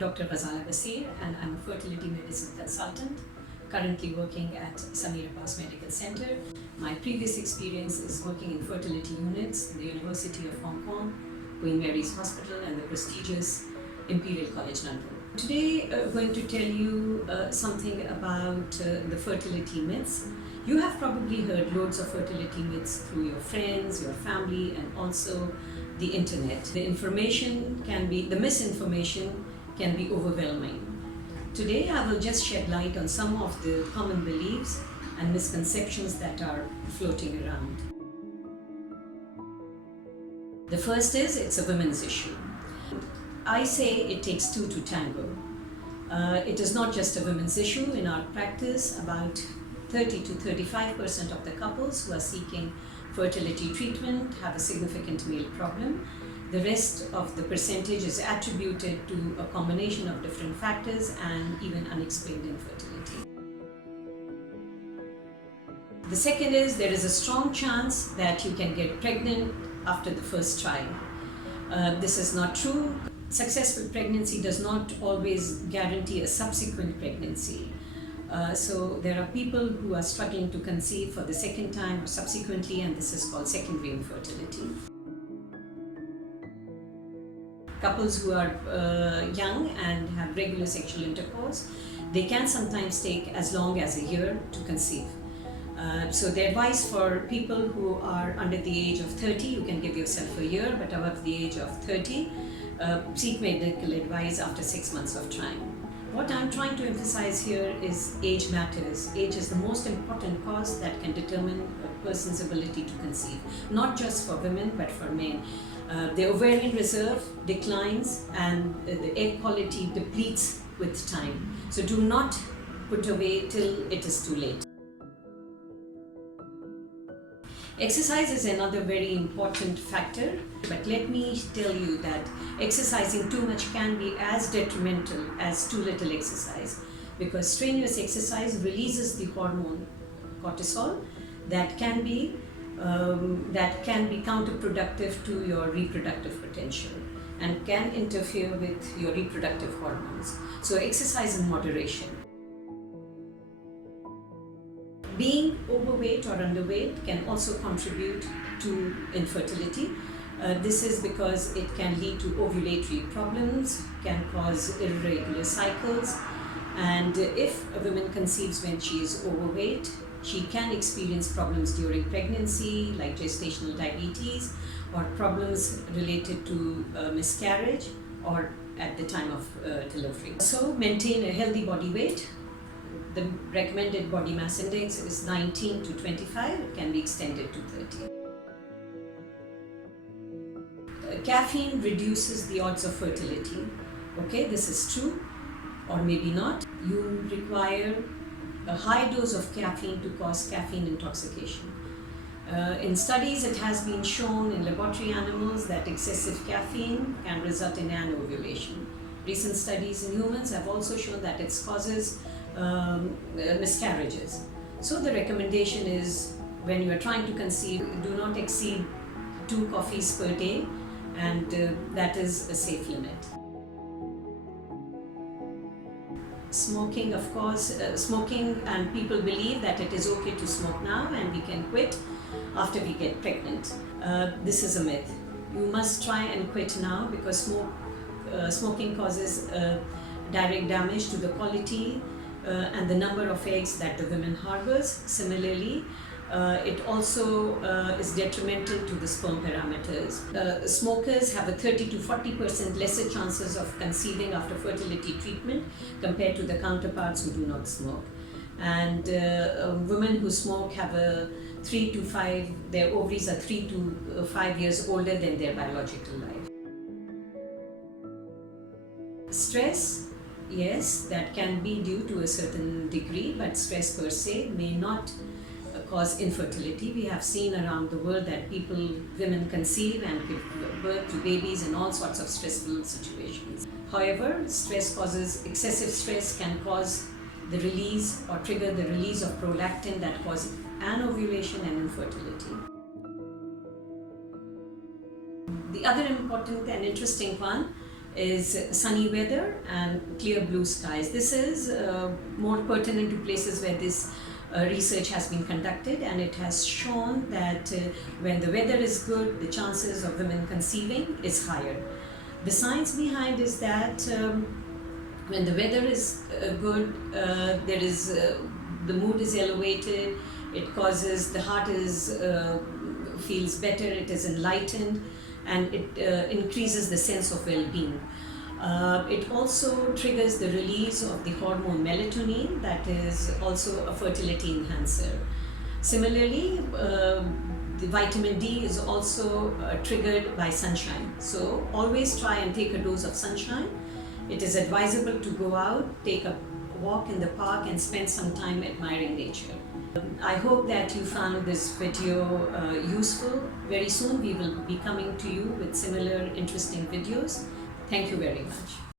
Dr. ghazaleh Bصير, and I'm a fertility medicine consultant, currently working at Samira Pass Medical Center. My previous experience is working in fertility units in the University of Hong Kong, Queen Mary's Hospital, and the prestigious Imperial College London. Today, I'm going to tell you something about the fertility myths. You have probably heard loads of fertility myths through your friends, your family, and also the internet. The misinformation can be overwhelming. Today, I will just shed light on some of the common beliefs and misconceptions that are floating around. The first is, it's a women's issue. I say it takes two to tango. It is not just a women's issue. In our practice, about 30 to 35% of the couples who are seeking fertility treatment have a significant male problem. The rest of the percentage is attributed to a combination of different factors and even unexplained infertility. The second is, there is a strong chance that you can get pregnant after the first trial. This is not true. Successful pregnancy does not always guarantee a subsequent pregnancy. So there are people who are struggling to conceive for the second time or subsequently, and this is called secondary infertility. Couples who are young and have regular sexual intercourse, they can sometimes take as long as a year to conceive. So the advice for people who are under the age of 30, you can give yourself a year, but above the age of 30, seek medical advice after 6 months of trying. What I'm trying to emphasize here is age matters. Age is the most important cause that can determine a person's ability to conceive, not just for women, but for men. The ovarian reserve declines and the egg quality depletes with time. So do not put away till it is too late. Exercise is another very important factor, but let me tell you that exercising too much can be as detrimental as too little exercise, because strenuous exercise releases the hormone cortisol that can be counterproductive to your reproductive potential and can interfere with your reproductive hormones. So exercise in moderation. Being overweight or underweight can also contribute to infertility. This is because it can lead to ovulatory problems, can cause irregular cycles, and if a woman conceives when she is overweight, she can experience problems during pregnancy, like gestational diabetes, or problems related to miscarriage or at the time of delivery. So maintain a healthy body weight. The recommended body mass index is 19 to 25. It can be extended to 30. Caffeine reduces the odds of fertility. Okay, this is true, or maybe not. You require a high dose of caffeine to cause caffeine intoxication. In studies, it has been shown in laboratory animals that excessive caffeine can result in anovulation. Recent studies in humans have also shown that it causes miscarriages. So the recommendation is, when you are trying to conceive, do not exceed 2 coffees per day, and that is a safe limit. Smoking, of course, smoking, and people believe that it is okay to smoke now and we can quit after we get pregnant. This is a myth. You must try and quit now, because smoking causes direct damage to the quality and the number of eggs that the woman harbors. Similarly, it also is detrimental to the sperm parameters. Smokers have a 30 to 40% lesser chances of conceiving after fertility treatment compared to the counterparts who do not smoke. And women who smoke have their ovaries are 3 to 5 years older than their biological life. Stress, yes, that can be due to a certain degree, but stress per se may not cause infertility. We have seen around the world that women conceive and give birth to babies in all sorts of stressful situations. However, excessive stress can cause the release or trigger the release of prolactin that causes anovulation and infertility. The other important and interesting one is sunny weather and clear blue skies. This is more pertinent to places where this research has been conducted, and it has shown that when the weather is good, the chances of women conceiving is higher. The science behind is that when the weather is good, the mood is elevated, it causes, the heart feels better, it is enlightened, and it increases the sense of well-being. It also triggers the release of the hormone melatonin, that is also a fertility enhancer. Similarly, the vitamin D is also triggered by sunshine. So always try and take a dose of sunshine. It is advisable to go out, take a walk in the park, and spend some time admiring nature. I hope that you found this video useful. Very soon we will be coming to you with similar interesting videos. Thank you very much.